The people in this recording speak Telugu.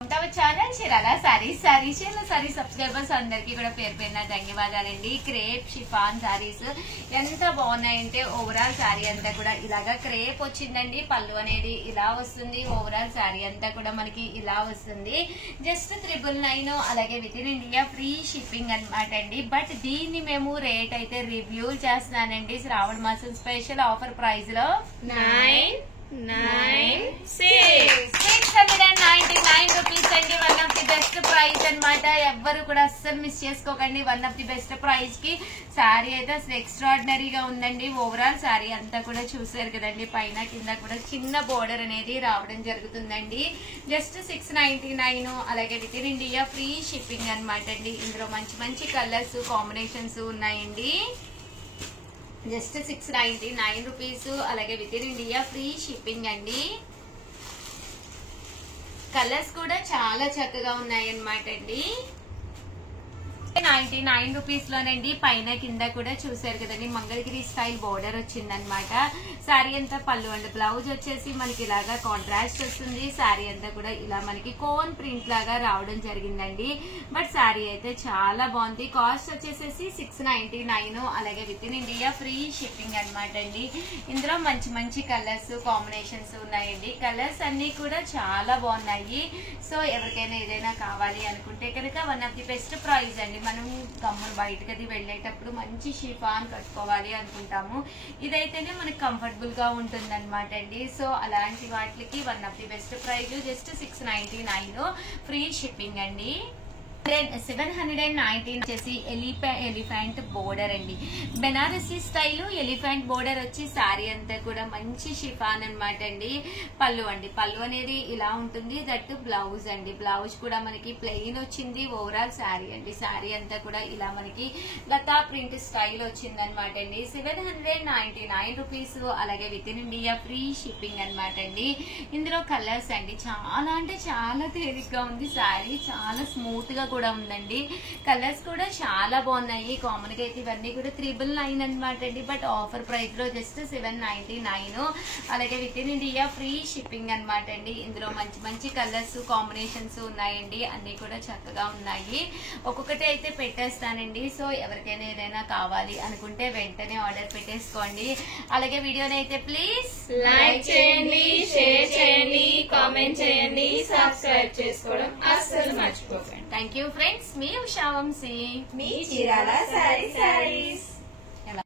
Channel Chirala saris sorry subscribers అందరికి కూడా పేరు పేరున ధన్యవాదాలండి. క్రేప్ షిఫాన్ సారీస్ ఎంత బాగున్నాయంటే ఓవరాల్ సారీ అంతా కూడా ఇలాగా క్రేప్ వచ్చిందండి. పళ్ళు అనేది ఇలా వస్తుంది. ఓవరాల్ సారీ అంతా కూడా మనకి ఇలా వస్తుంది. జస్ట్ 999 అలాగే with in India free shipping అనమాట అండి. బట్ దీన్ని మేము రేట్ అయితే రివ్యూ చేస్తున్నానండి. శ్రావణ మాసం స్పెషల్ ఆఫర్ ప్రైస్ లో 699 రూపీస్ అండి. One of the best price అనమాట. ఎవ్వరు కూడా అస్సలు మిస్ చేసుకోకండి. One of the best price కి శారీ అయితే అసలు ఎక్స్ట్రాడినరీగా ఉందండి. ఓవరాల్ శారీ అంతా కూడా చూసారు కదండి. పైన కింద కూడా చిన్న బోర్డర్ అనేది రావడం జరుగుతుందండి. జస్ట్ 699 అలాగే with in India free shipping అనమాట అండి. ఇందులో మంచి మంచి కలర్స్ కాంబినేషన్స్ ఉన్నాయండి. జస్ట్ 699 రూపీస్ అలాగే with in India free shipping అండి. కలర్స్ కూడా చాలా చక్కగా ఉన్నాయన్నమాట అండి. 99 రూపీస్ లోనండి. పైన కింద కూడా చూసారు కదండి. మంగళగిరి స్టైల్ బోర్డర్ వచ్చిందనమాట. శారీ అంతా పళ్ళు అండ్ బ్లౌజ్ వచ్చేసి మనకి ఇలాగా కాంట్రాస్ట్ వస్తుంది. శారీ అంతా కూడా ఇలా మనకి కోన్ ప్రింట్ లాగా రావడం జరిగిందండి. బట్ శారీ అయితే చాలా బాగుంది. కాస్ట్ వచ్చేసేసి 699 అలాగే with in India free shipping అనమాట అండి. ఇందులో మంచి మంచి కలర్స్ కాంబినేషన్స్ ఉన్నాయండి. కలర్స్ అన్ని కూడా చాలా బాగున్నాయి. సో ఎవరికైనా ఏదైనా కావాలి అనుకుంటే కనుక one of the best price అండి. మనం గమ్మున బయటకి అది వెళ్ళేటప్పుడు మంచి షిఫాన్ కట్టుకోవాలి అనుకుంటాము. ఇదైతేనే మనకి కంఫర్టబుల్ గా ఉంటుంది అనమాట అండి. సో అలాంటి వాటికి one of the best price just 699 free shipping అండి. 719 వచ్చేసి ఎలిఫెంట్ బోర్డర్ అండి. బెనారసీ స్టైల్ ఎలిఫెంట్ బోర్డర్ వచ్చి శారీ అంతా కూడా మంచి షిఫాన్ అనమాట అండి. పళ్ళు అండి. పళ్ళు అనేది ఇలా ఉంటుంది. దట్ బ్లౌజ్ అండి. బ్లౌజ్ కూడా మనకి ప్లెయిన్ వచ్చింది. ఓవరాల్ శారీ అండి. శారీ అంతా కూడా ఇలా మనకి లతా ప్రింట్ స్టైల్ వచ్చింది అనమాట అండి. 799 రూపీస్ అలాగే with in India free shipping అనమాట అండి. ఇందులో కలర్స్ అండి చాలా అంటే చాలా తేలిగ్గా ఉంది. శారీ చాలా స్మూత్ గా కూడా ఉందండి. కలర్స్ కూడా చాలా బాగున్నాయి. కామన్ గా అయితే ఇవన్నీ కూడా 999 అనమాట అండి. బట్ ఆఫర్ ప్రైస్ లో జస్ట్ 799 అలాగే with in India free shipping అనమాట అండి. ఇందులో మంచి మంచి కలర్స్ కాంబినేషన్స్ ఉన్నాయండి. అన్ని కూడా చక్కగా ఉన్నాయి. ఒక్కొక్కటి అయితే పెట్టేస్తానండి. సో ఎవరికైనా ఏదైనా కావాలి అనుకుంటే వెంటనే ఆర్డర్ పెట్టేసుకోండి. అలాగే వీడియోని అయితే ప్లీజ్ లైక్ చేయండి, షేర్ చేయండి, కామెంట్ చేయండి, సబ్స్క్రైబ్ చేసుకోవడం అస్సలు మర్చిపోకండి. Thank you friends. మీ ఉషా వంశీ, మీ చీరాల సారీస్.